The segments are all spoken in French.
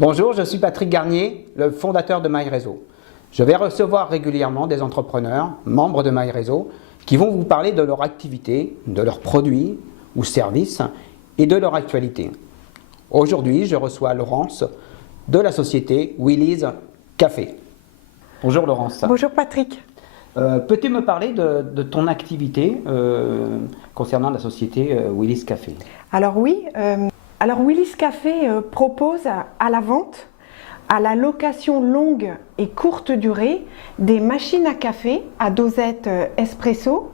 Bonjour, je suis Patrick Garnier, le fondateur de MyRéseau. Je vais recevoir régulièrement des entrepreneurs, membres de MyRéseau, qui vont vous parler de leur activité, de leurs produits ou services et de leur actualité. Aujourd'hui, je reçois Laurence de la société Willy's Café. Bonjour Laurence. Bonjour Patrick. Peux-tu me parler de ton activité concernant la société Willy's Café? Alors oui, Willy's Café propose à la vente, à la location longue et courte durée, des machines à café à dosette espresso.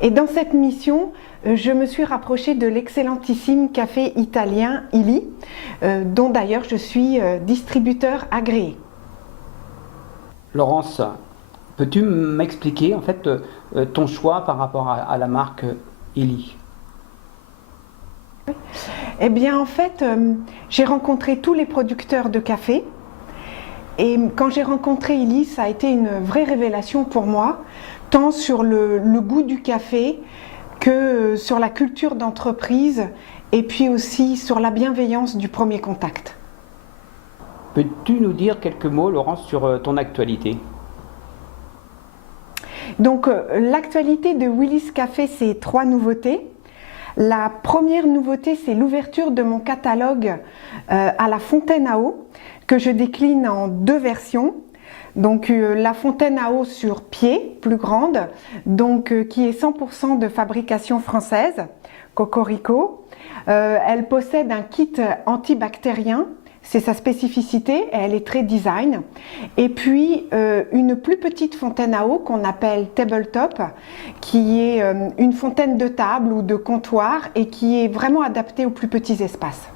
Et dans cette mission, je me suis rapprochée de l'excellentissime café italien Illy, dont d'ailleurs je suis distributeur agréé. Laurence, peux-tu m'expliquer en fait ton choix par rapport à la marque Illy? Eh bien en fait, j'ai rencontré tous les producteurs de café et quand j'ai rencontré Illy, ça a été une vraie révélation pour moi, tant sur le goût du café que sur la culture d'entreprise et puis aussi sur la bienveillance du premier contact. Peux-tu nous dire quelques mots, Laurence, sur ton actualité? Donc l'actualité de Willy's Café, c'est 3 nouveautés. La première nouveauté, c'est l'ouverture de mon catalogue à la fontaine à eau, que je décline en 2 versions. Donc la fontaine à eau sur pied, plus grande, donc qui est 100% de fabrication française, Cocorico. Elle possède un kit antibactérien. C'est sa spécificité et elle est très design. Et puis une plus petite fontaine à eau qu'on appelle tabletop, qui est une fontaine de table ou de comptoir et qui est vraiment adaptée aux plus petits espaces.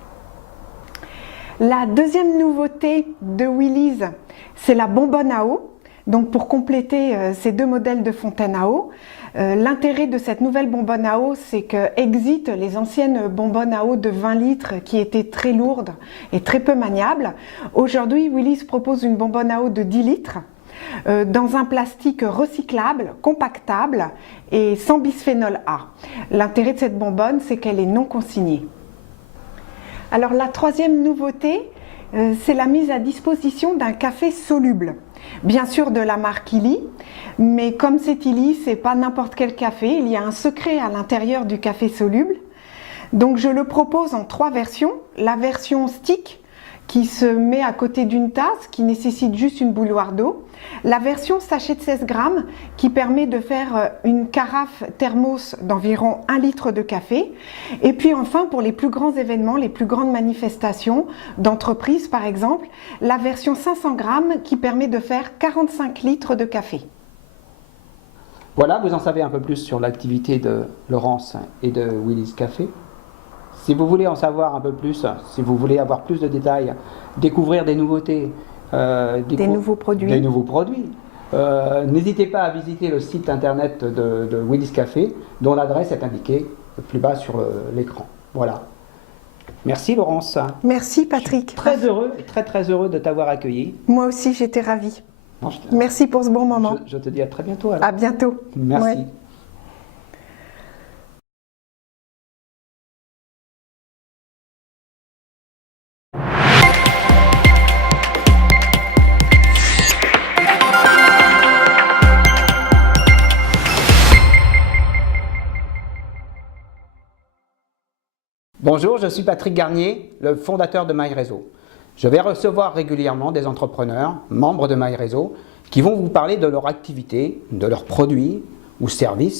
La deuxième nouveauté de Willy's, c'est la bonbonne à eau. Donc pour compléter ces 2 modèles de fontaine à eau, l'intérêt de cette nouvelle bonbonne à eau, c'est qu'exit les anciennes bonbonnes à eau de 20 litres qui étaient très lourdes et très peu maniables. Aujourd'hui, Willy's propose une bonbonne à eau de 10 litres dans un plastique recyclable, compactable et sans bisphénol A. L'intérêt de cette bonbonne, c'est qu'elle est non consignée. Alors la troisième nouveauté, c'est la mise à disposition d'un café soluble. Bien sûr de la marque Illy, mais comme c'est Illy, c'est pas n'importe quel café, il y a un secret à l'intérieur du café soluble. Donc je le propose en 3 versions. La version stick qui se met à côté d'une tasse, qui nécessite juste une bouilloire d'eau. La version sachet de 16 grammes qui permet de faire une carafe thermos d'environ 1 litre de café. Et puis enfin, pour les plus grands événements, les plus grandes manifestations d'entreprise par exemple, la version 500 grammes qui permet de faire 45 litres de café. Voilà, vous en savez un peu plus sur l'activité de Laurence et de Willy's Café. Si vous voulez en savoir un peu plus, si vous voulez avoir plus de détails, découvrir des nouveautés, des nouveaux produits, n'hésitez pas à visiter le site internet de Willy's Café, dont l'adresse est indiquée plus bas sur l'écran. Voilà. Merci Laurence. Merci Patrick. Très heureux, très heureux de t'avoir accueilli. Moi aussi, j'étais ravie. Merci pour ce bon moment. Je te dis à très bientôt. Alors. À bientôt. Merci. Ouais. Bonjour, je suis Patrick Garnier, le fondateur de MyRéseau. Je vais recevoir régulièrement des entrepreneurs, membres de MyRéseau, qui vont vous parler de leur activité, de leurs produits ou services